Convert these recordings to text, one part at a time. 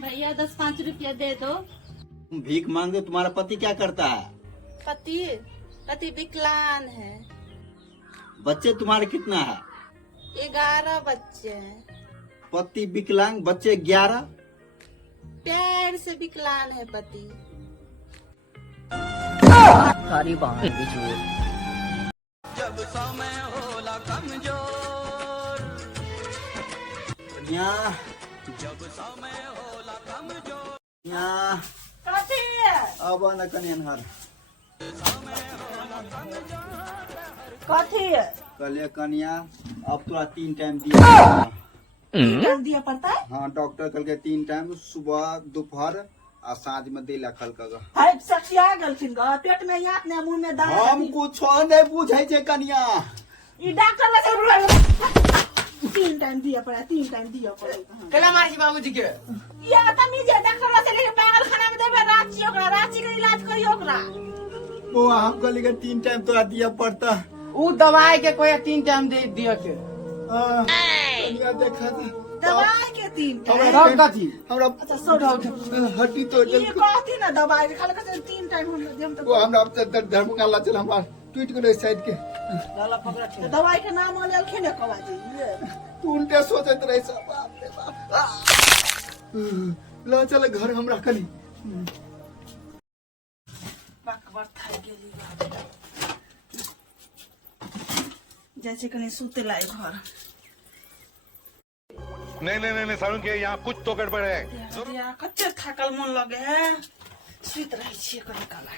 भैया 10-5 रुपया दे दो। तुम भीख मांगते, तुम्हारा पति क्या करता है? पति पति विकलांग है। बच्चे तुम्हारे कितना है? 11 बच्चे हैं। पति विकलांग, बच्चे 11। पैर से विकलांग है पति। सारी बातें बिछुए। जब समय होला कमजोर, यहाँ जब समय होला कमजोर, यहाँ कथी अब न कन्हन हर कथी कल कन्या अब तोरा 3 टाइम दिया। दिया पड़ता है? हाँ, डॉक्टर कल के 3 टाइम, सुबह दोपहर आ साँझ में दे खल का। हाय सखिया गलखिन ग पेट में यात ने मुंह में दर्द। हम कुछ नहीं पूछे छे कन्या। ई डॉक्टर ने से 3 टाइम दिया पड़ा, 3 टाइम दिया पड़ा। कला मारी बाबूजी के या तमी जे डॉक्टर से लेके पागल खाना में देबे रांची के इलाज करी ओकरा। वो हम कल के 3 टाइम तोरा दिया पड़ता। ऊ दवाई के कोई 3 टाइम दे दिया के कन्या देखा था दवाई के 3 टाइम। सब कथी हमरा अच्छा सोडा हड्डी तोड़ ये देल। कहती ना दवाई खाले के 3 टाइम हम देम वो तो हमरा धर्मशाला चल हमार ट्वीट करे साइड के। लाला पकड़ा के दवाई के नाम ले खिने कवा जी। तू उल्टे सोचत रहे सब। बाप रे बाप। ला चल घर हमरा कनी। बकबर थाई गेली जैसे कने सूते लाई घर। नहीं सारुण के यहाँ कुछ तो गड़बड़ है। या कच्चे थकल मन लगे है, सुत रही छी कनी काला।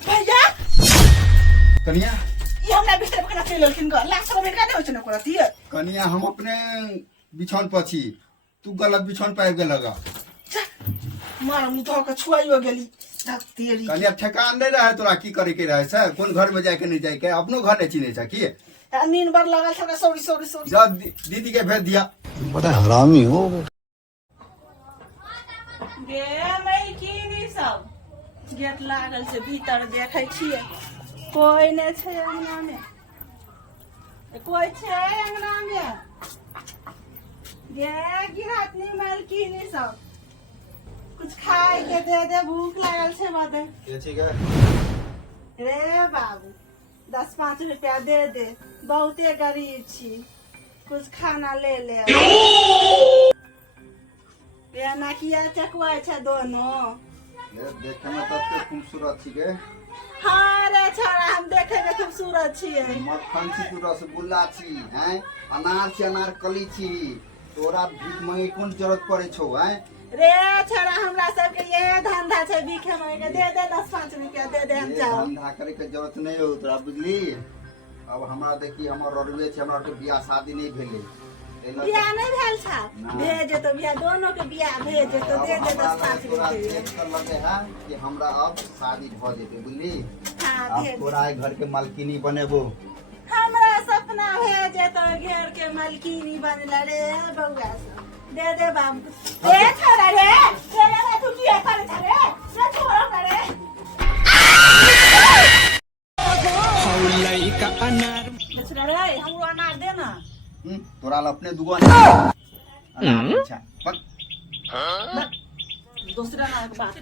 भैया कन्या ये हमरा बिस्तर पकड़ा के लेलखिन ग लास्ट में का नहीं होछ न करत ये। कन्या हम अपने बिछौन पर छी, तू गलत बिछौन पर गेल लगा। मार मुंह धो के छुआइयो गेली धक तेरी। कन्या ठेकान नहीं रहे तोरा की करे के रहे से? कौन घर में जाके नहीं जाके अपनो घर नहीं चिन्हे छ की? नींद बार लगा छका सॉरी। जा दीदी के भेज दिया। बड़ा हरामी हो। गे मैं की नहीं सब गेट लागल से भीतर देखे छिए कोई नहीं छै अंगना में। कोई छै अंगना में? गे गिरातनी मालकिनी सब कुछ खाए के दे भूख लागल छै बादे। ये ठीक है रे बाबू 10-5 रुपया दे बहुते गरीब छी, कुछ खाना ले ये नकिया चकवा छै दोनों। ये देखे में तब खूबसूरत छी के। हाँ रे छोरा हम देखे में खूबसूरत छिए। मक्खन छी, तू रसगुल्ला छी, हैं अनार छी, अनारकली छी। तोरा भीख मांगे कौन जरूरत पड़े छो? हैं रे छोरा हमरा सबके ये धंधा छै भीखे मांगे के। दे 10-5 रुपया दे हम ये जाओ। धंधा करे के जरूरत नहीं हो तोरा, बुझली? अब हमरा देखी हमर ररुए छै, हमरा के बियाह शादी नहीं भेले। बियाह नहीं भेल छा? भेज तो बियाह दोनों के बियाह भेज तो दे 10-5 रुपया। लगे है कि हमरा अब शादी भ जेते, बुझली? हाँ अब भेज। तोरा घर के मालकिनी बनेबो। हमरा सपना भेज तो घर के मालकिनी बनला रे बउआ सब। दे बाबू। ए छोरा रे तेरे तू किया करे था रे? रे छोरा रे हौलाई का अनार छोरा रे हमरो अनार दे ना। तोरा ल अपने दुगो अनार अच्छा पक। दूसरा ना के बात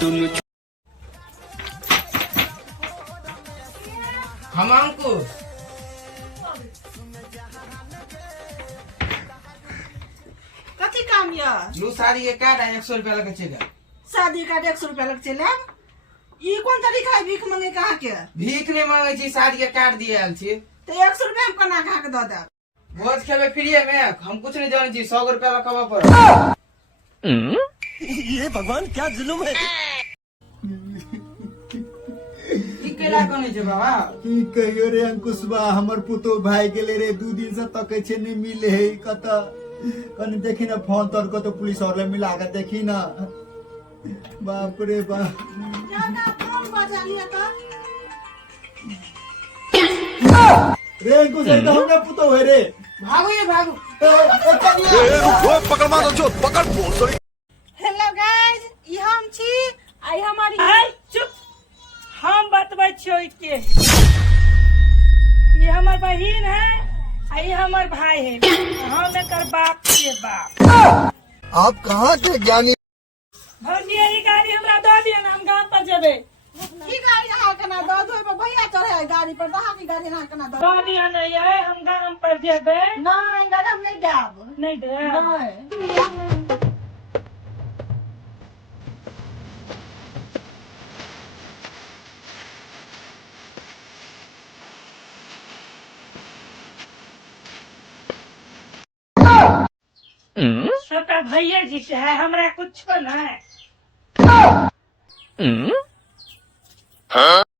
दोनों हम हमको कथी काम या? लू साड़ी के काट 100 रुपया लगे चेगा। शादी का 100 रुपया लग चले। ई कौन तरीका है भीख मांगे कहाँ के? भीख नहीं मांगे छी, साड़ी के काट दिए आल छी। तो 100 रुपया हम कना कहाँ के दे दे? भोज खेबे फ्री में, हम कुछ नहीं जाने छी। 100 रुपया लखवा पर ये भगवान क्या जुल्म है। ई केला कोनी छै बाबा? की कहियो रे अंकुशबा, हमर पुतो भाई गेले रे 2 दिन से तकै छै नहीं मिले है कत। कनी देखी ना फोन तोर को तो पुलिस और मिला के देखी ना। बाप रे बाप। ज्यादा फोन बजा लिया तो रे अंकुश तो हमरा पुतो है रे। भागो ये भागो। पकड़ मारो जो पकड़ बोल सॉरी। हेलो गाइस, ई हम छी आई हमारी चुप। हम बतबै छोड़ के। ये हमार बहन है आ ये हमार भाई है, हम एकर बाप के बाप। आप कहाँ थे ज्ञानी? भौजी ये गाड़ी हमरा दो दिया ना, हम गांव पर जेबे। की गाड़ी अहाँ केना दऽ देबै? भैया चढ़े गाड़ी पर, अहाँ की गाड़ी अहाँ केना दऽ दो दिया नहीं है, हम गांव पर जेबे। नहीं दादा हम नहीं जाब। नहीं दे। नहीं सबका भैया जी से है, हमरा कुछ नहीं।